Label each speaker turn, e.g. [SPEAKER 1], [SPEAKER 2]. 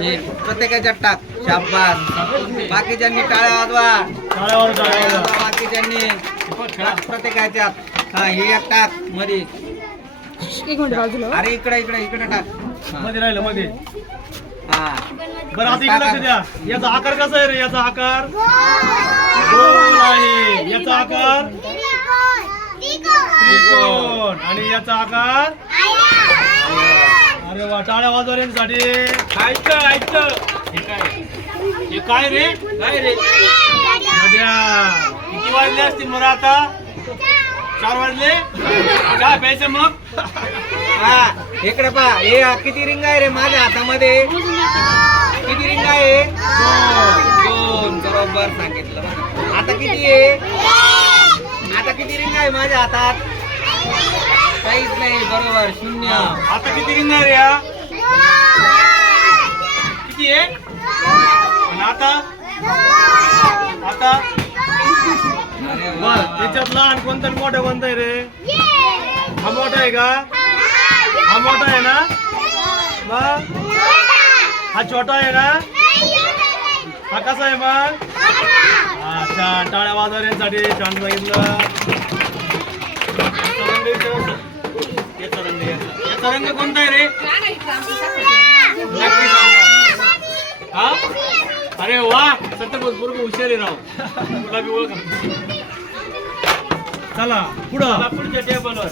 [SPEAKER 1] हे प्रत्येकाच्या टाक. शाबास. बाकीच्यांनी टाळ्या वाजवा. बाकीच्यांनी. प्रत्येकाच्यात हा हे एक
[SPEAKER 2] टाकमध्ये बाजूला
[SPEAKER 1] अरे इकडे इकडे इकडे टाक. हा.
[SPEAKER 3] मध्ये राहिलं मध्ये
[SPEAKER 1] हा.
[SPEAKER 3] बरं आता इकडे लक्ष द्या. याचा आकार कसा आहे रे? याचा आकार? गोल आहे. याचा आकार? त्रिकोण. आणि याचा आकार? अरे वा टाळ्या वाजवण्यासाठी
[SPEAKER 4] ऐकतं ऐकतं हे काय? हे काय रे? काय रे? किती वाजले असतील मला आता? चार वाजले? काय प्यायचं मग?
[SPEAKER 1] हा इकडे पा हे किती रिंग आहे रे माझ्या हातामध्ये? किती रिंग आहे? दोन. बरोबर सांगितलं. आता किती आहे? आता किती रिंग आहे माझ्या हातात? काहीच नाही बरोबर शून्य.
[SPEAKER 4] आता किती रिंगणार या किती आहे? आणि आता? आता?
[SPEAKER 3] बर. त्याच्यात लहान कोणतं आणि मोठं कोणतं आहे रे? हा मोठा आहे का? हा मोठा आहे ना? मग? हा छोटा आहे ना? हा कसा आहे मग? छान टाळ्या वाजवण्यासाठी छान सांगितलं
[SPEAKER 4] याचा. याचा रंग कोणता आहे रे. हा अरे वा सत्तर बरोबर हुशार आहे राव तुला बी ओळख
[SPEAKER 3] चला पुढं
[SPEAKER 4] पुढच्या टेबलवर